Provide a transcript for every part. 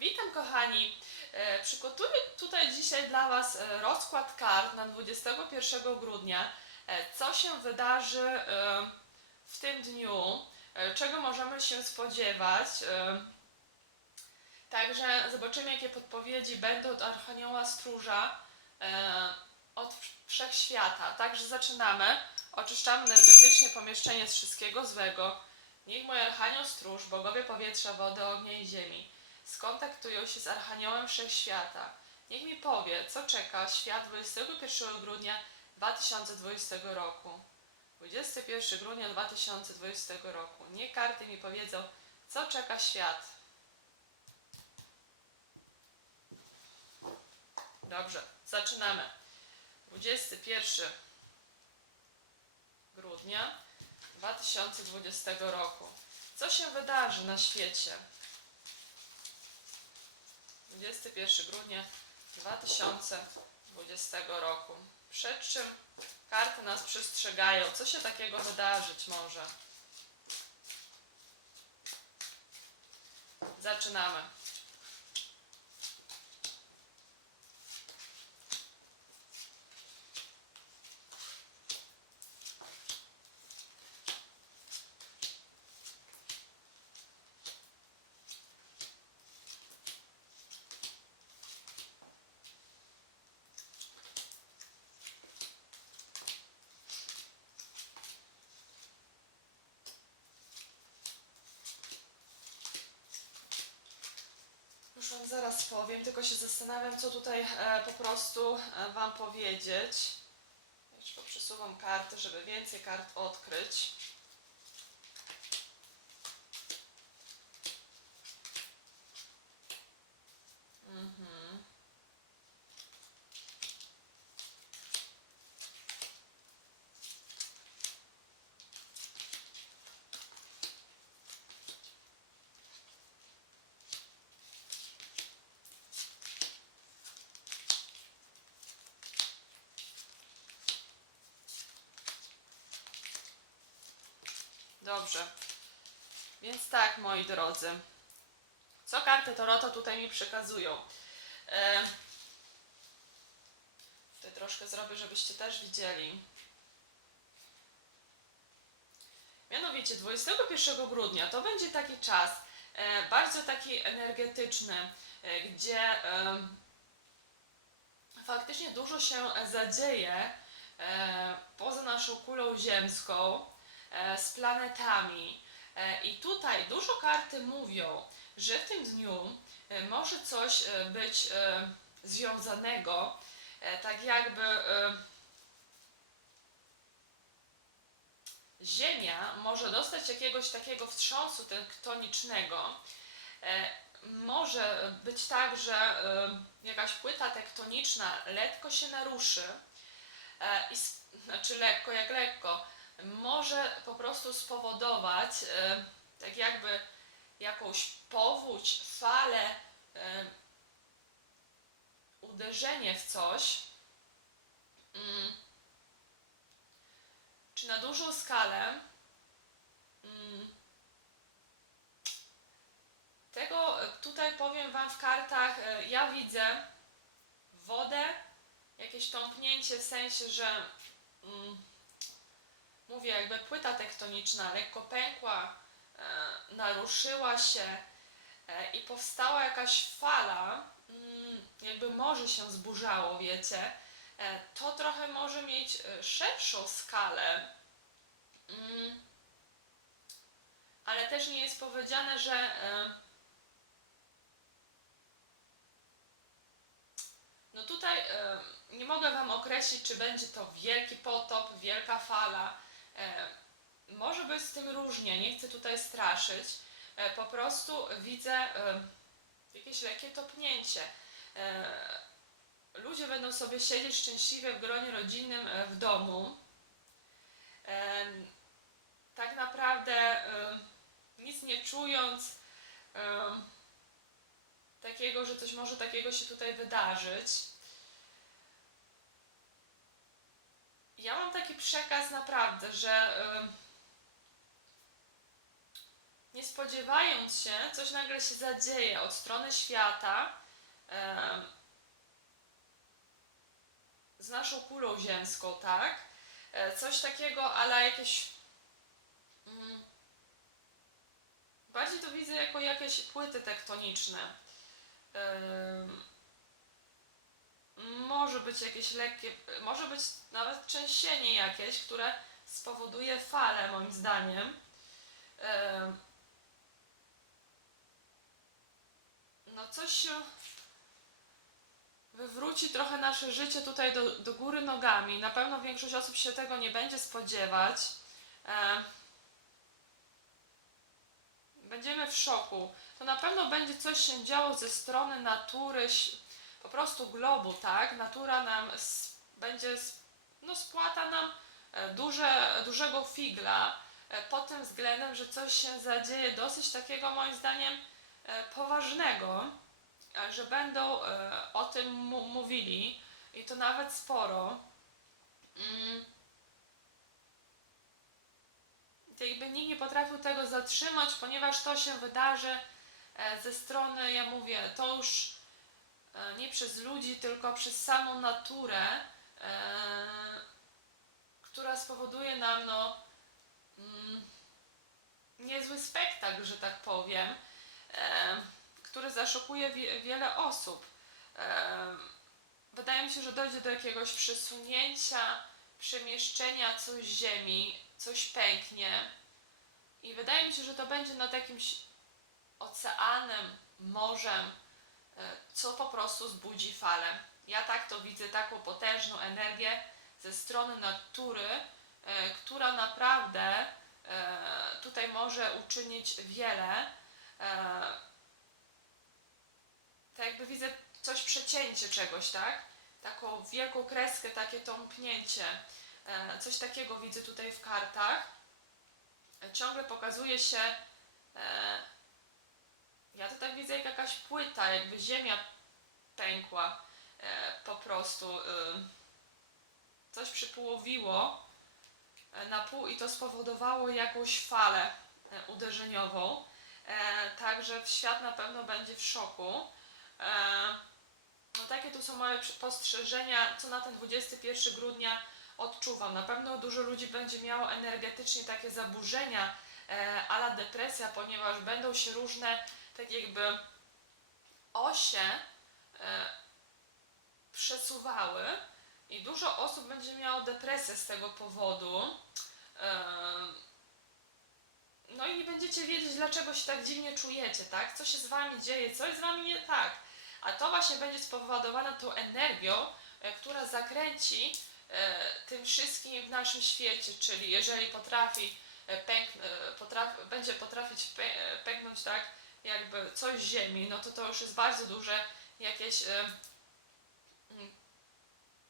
Witam kochani. E, Przygotuję tutaj dzisiaj dla Was e, rozkład kart na 21 grudnia. E, Co się wydarzy w tym dniu, czego możemy się spodziewać. Także zobaczymy, jakie podpowiedzi będą od Archanioła Stróża od Wszechświata. Także zaczynamy. Oczyszczamy energetycznie pomieszczenie z wszystkiego złego. Niech mój Archanioł Stróż, bogowie powietrza, wody, ognia i ziemi, skontaktują się z Archaniołem Wszechświata. Niech mi powie, co czeka świat 21 grudnia 2020 roku. 21 grudnia 2020 roku. Niech karty mi powiedzą, co czeka świat. Dobrze, zaczynamy. 21 grudnia 2020 roku. Co się wydarzy na świecie? 21 grudnia 2020 roku. Przed czym karty nas przestrzegają? Co się takiego wydarzyć może? Zaczynamy. Wam zaraz powiem, tylko się zastanawiam, co tutaj e, po prostu e, Wam powiedzieć. Jeszcze poprzesuwam karty, żeby więcej kart odkryć. Dobrze. Więc tak, moi drodzy. Co karty Tarota tutaj mi przekazują? E, tutaj troszkę zrobię, żebyście też widzieli. Mianowicie 21 grudnia to będzie taki czas e, bardzo taki energetyczny, e, gdzie e, faktycznie dużo się zadzieje e, poza naszą kulą ziemską z planetami. E, I tutaj dużo karty mówią, że w tym dniu e, może coś e, być e, związanego, e, tak jakby e, Ziemia może dostać jakiegoś takiego wstrząsu tektonicznego. E, Może być tak, że e, jakaś płyta tektoniczna lekko się naruszy, e, i znaczy lekko jak lekko, może po prostu spowodować e, tak jakby jakąś powódź, falę, e, uderzenie w coś, mm, czy na dużą skalę. mm, Tego tutaj powiem Wam w kartach, e, ja widzę wodę, jakieś tąpnięcie w sensie, że mm, mówię, jakby płyta tektoniczna lekko pękła, e, naruszyła się e, i powstała jakaś fala, mm, jakby morze się zburzało, wiecie. E, to trochę może mieć szerszą skalę, mm, ale też nie jest powiedziane, że no tutaj nie mogę Wam określić, czy będzie to wielki potop, wielka fala. E, może być z tym różnie, nie chcę tutaj straszyć. E, po prostu widzę e, jakieś lekkie topnięcie. Ludzie będą sobie siedzieć szczęśliwie w gronie rodzinnym w domu. Tak naprawdę nic nie czując takiego, że coś może takiego się tutaj wydarzyć. Ja mam taki przekaz naprawdę, że nie spodziewając się, coś nagle się zadzieje od strony świata z naszą kulą ziemską, tak? E, Coś takiego, ale jakieś. Mm, bardziej to widzę jako jakieś płyty tektoniczne. Może być jakieś lekkie, może być nawet trzęsienie jakieś, które spowoduje falę, moim zdaniem. Em, no coś wywróci trochę nasze życie tutaj do, do góry nogami. Na pewno większość osób się tego nie będzie spodziewać. Em, będziemy w szoku. To na pewno będzie coś się działo ze strony natury, po prostu globu, tak? Natura nam będzie, no spłata nam e, duże, dużego figla e, pod tym względem, że coś się zadzieje dosyć takiego moim zdaniem e, poważnego, że będą o tym mówili i to nawet sporo. Mm. Jakby nikt nie potrafił tego zatrzymać, ponieważ to się wydarzy ze strony, ja mówię, to już nie przez ludzi, tylko przez samą naturę, e, która spowoduje nam no, mm, niezły spektakl, że tak powiem, e, który zaszokuje wie, wiele osób. E, wydaje mi się, że dojdzie do jakiegoś przesunięcia, przemieszczenia coś ziemi, coś pęknie. I wydaje mi się, że to będzie nad jakimś oceanem, morzem, e, co po prostu zbudzi falę. Ja tak to widzę, taką potężną energię ze strony natury, e, która naprawdę e, tutaj może uczynić wiele. E, tak jakby widzę coś przecięcie czegoś, tak? Taką wielką kreskę, takie tąpnięcie. Coś takiego widzę tutaj w kartach. Ciągle pokazuje się. E, ja to tak widzę jak jakaś płyta, jakby ziemia pękła. E, po prostu. Y, coś przypołowiło e, na pół i to spowodowało jakąś falę e, uderzeniową. E, także świat na pewno będzie w szoku. E, no takie tu są moje spostrzeżenia, co na ten 21 grudnia odczuwam. Na pewno dużo ludzi będzie miało energetycznie takie zaburzenia, e, ala depresja, ponieważ będą się różne tak jakby osie e, przesuwały i dużo osób będzie miało depresję z tego powodu. Em, No i nie będziecie wiedzieć, dlaczego się tak dziwnie czujecie, tak? Co się z wami dzieje, co jest z wami nie tak. A to właśnie będzie spowodowane tą energią, e, która zakręci e, tym wszystkim w naszym świecie, czyli jeżeli potrafi, e, pęk, e, potrafi będzie potrafić pę, e, pęknąć tak, jakby coś ziemi, no to to już jest bardzo duże jakieś e, mm,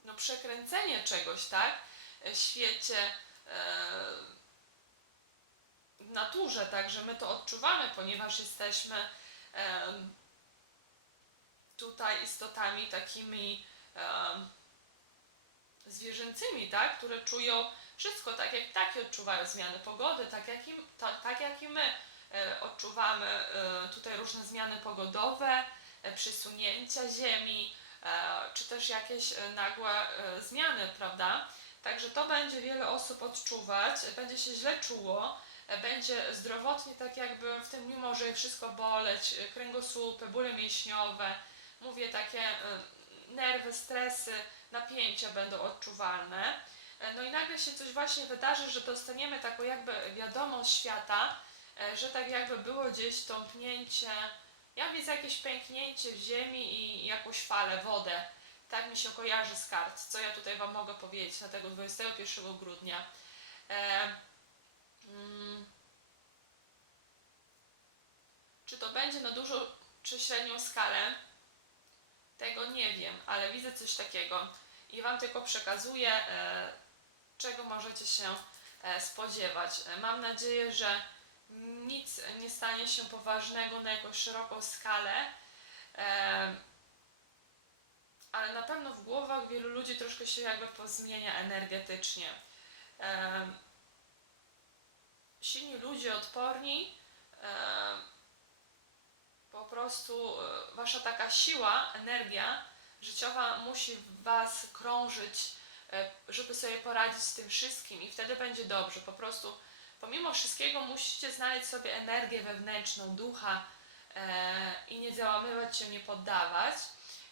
no, przekręcenie czegoś, tak? E, W świecie, e, w naturze, tak, że my to odczuwamy, ponieważ jesteśmy em, tutaj istotami takimi zwierzęcymi, tak, które czują wszystko, tak jak ptaki odczuwają zmiany pogody, tak jak i, tak, tak jak i my e, odczuwamy e, tutaj różne zmiany pogodowe, e, przysunięcia ziemi, e, czy też jakieś e, nagłe e, zmiany, prawda? Także to będzie wiele osób odczuwać, będzie się źle czuło, e, będzie zdrowotnie tak jakby w tym dniu może wszystko boleć, e, kręgosłupy, bóle mięśniowe, mówię takie e, nerwy, stresy, napięcia będą odczuwalne. E, No i nagle się coś właśnie wydarzy, że dostaniemy taką jakby wiadomość świata, e, że tak jakby było gdzieś tąpnięcie, ja widzę jakieś pęknięcie w ziemi i jakąś falę, wodę. Tak mi się kojarzy z kart, co ja tutaj Wam mogę powiedzieć na tego 21 grudnia. E, mm, czy to będzie na dużą czy średnią skalę? Tego nie wiem, ale widzę coś takiego i Wam tylko przekazuję, e, czego możecie się e, spodziewać. E, Mam nadzieję, że nic nie stanie się poważnego na jakąś szeroką skalę, ale na pewno w głowach wielu ludzi troszkę się jakby pozmienia energetycznie. Silni ludzie, odporni, po prostu e, wasza taka siła, energia życiowa musi w was krążyć, e, żeby sobie poradzić z tym wszystkim i wtedy będzie dobrze. Po prostu pomimo wszystkiego musicie znaleźć sobie energię wewnętrzną, ducha e, i nie załamywać się, nie poddawać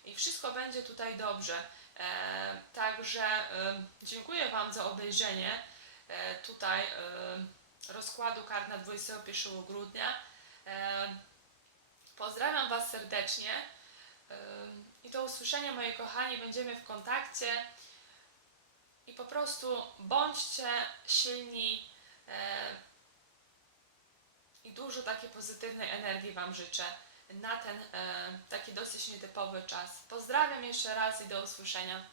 i wszystko będzie tutaj dobrze. E, także e, dziękuję Wam za obejrzenie e, tutaj e, rozkładu kart na 21 grudnia. E, pozdrawiam Was serdecznie e, i do usłyszenia moi kochani, będziemy w kontakcie i po prostu bądźcie silni i dużo takiej pozytywnej energii Wam życzę na ten e, taki dosyć nietypowy czas. Pozdrawiam jeszcze raz i do usłyszenia.